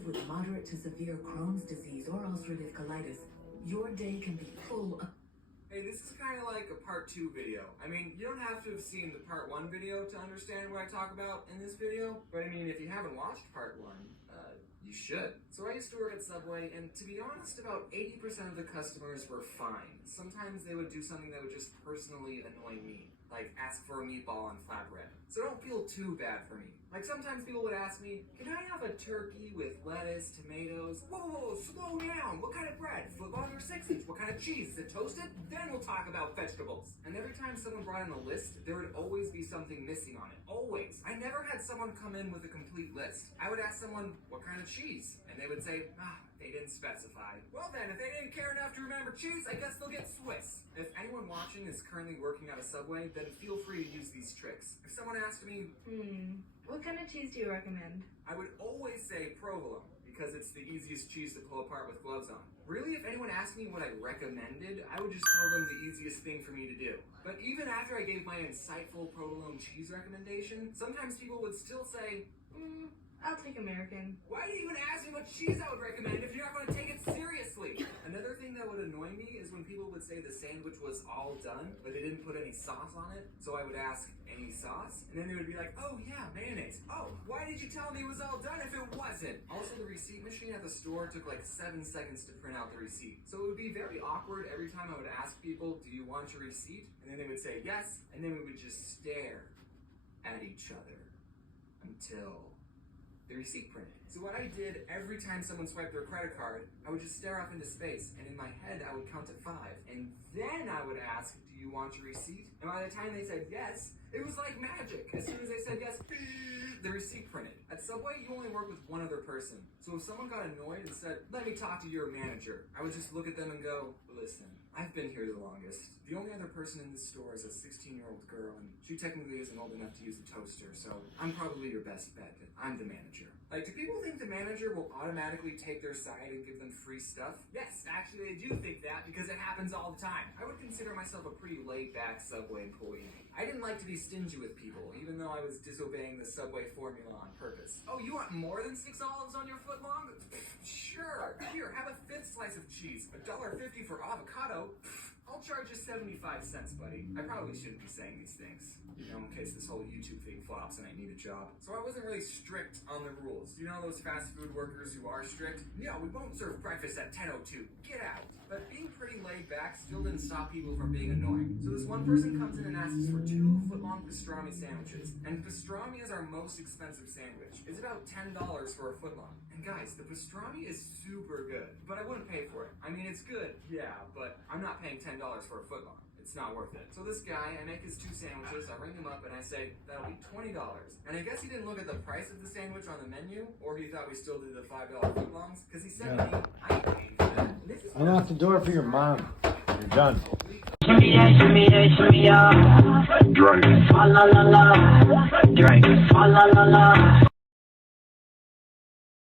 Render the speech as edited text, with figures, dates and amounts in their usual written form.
live with moderate to severe Crohn's disease or ulcerative colitis, your day can be full of... Hey, this is kind of like a part 2 video. I mean, you don't have to have seen the part 1 video to understand what I talk about in this video, but I mean, if you haven't watched part 1, you should. So I used to work at Subway, and to be honest, about 80% of the customers were fine. Sometimes they would do something that would just personally annoy me, like ask for a meatball on flatbread. So don't feel too bad for me. Like sometimes people would ask me, can I have a turkey with lettuce, tomatoes? Whoa, slow down. What kind of bread? Footlong or 6-inch? What kind of cheese? Is it toasted? Then we'll talk about vegetables. And every time someone brought in a list, there would always be something missing on it. Always. I never had someone come in with a complete list. I would ask someone, what kind of cheese? And they would say, they didn't specify. Well then, if they didn't care enough to remember cheese, I guess they'll get Swiss. If anyone watching is currently working at a Subway, then feel free to use these tricks. If someone asked me, what kind of cheese do you recommend? I would always say provolone, because it's the easiest cheese to pull apart with gloves on. Really, if anyone asked me what I recommended, I would just tell them the easiest thing for me to do. But even after I gave my insightful provolone cheese recommendation, sometimes people would still say, I'll take American. why do you even ask me what cheese I would recommend if you're not going to take it seriously? Another thing that would annoy me is when people would say the sandwich was all done, but they didn't put any sauce on it. So I would ask, any sauce? And then they would be like, oh yeah, mayonnaise. Oh, why did you tell me it was all done if it wasn't? Also, the receipt machine at the store took like 7 seconds to print out the receipt. So it would be very awkward every time I would ask people, do you want your receipt? And then they would say yes, and then we would just stare at each other until the receipt printed. So what I did every time someone swiped their credit card, I would just stare off into space, and in my head I would count to 5, and then I would ask, do you want your receipt? And by the time they said yes, it was like magic. As soon as they said yes, the receipt printed. At Subway, you only work with one other person. So if someone got annoyed and said, let me talk to your manager, I would just look at them and go, listen, I've been here the longest. The only other person in this store is a 16-year-old girl, and she technically isn't old enough to use a toaster, so I'm probably your best bet. I'm the manager. Like, do people think the manager will automatically take their side and give them free stuff? Yes, actually, they do think that because it happens all the time. I would consider myself a pretty laid-back Subway employee. I didn't like to be stingy with people, even though I was disobeying the Subway formula on purpose. Oh, you want more than 6 olives on your footlong? Sure. Here, have a 5th slice of cheese. $1.50 for avocado. I'll charge you 75 cents, buddy. I probably shouldn't be saying these things, in case this whole YouTube thing flops and I need a job. So I wasn't really strict on the rules. You know those fast food workers who are strict? No, we won't serve breakfast at 10:02. Get out. But being pretty laid back still didn't stop people from being annoying. So this one person comes in and asks for 2 footlong pastrami sandwiches. And pastrami is our most expensive sandwich. It's about $10 for a footlong. And guys, the pastrami is super good, but I wouldn't pay for it. I mean, it's good, yeah, but I'm not paying $10 for a footlong. It's not worth it. So this guy, I make his 2 sandwiches, I ring him up and I say, that'll be $20. And I guess he didn't look at the price of the sandwich on the menu, or he thought we still did the $5 footlongs, because he said to me, I ain't paying for that. I'm out the door for your mom. You're done. Drink. La la la la. Drink. La la la la.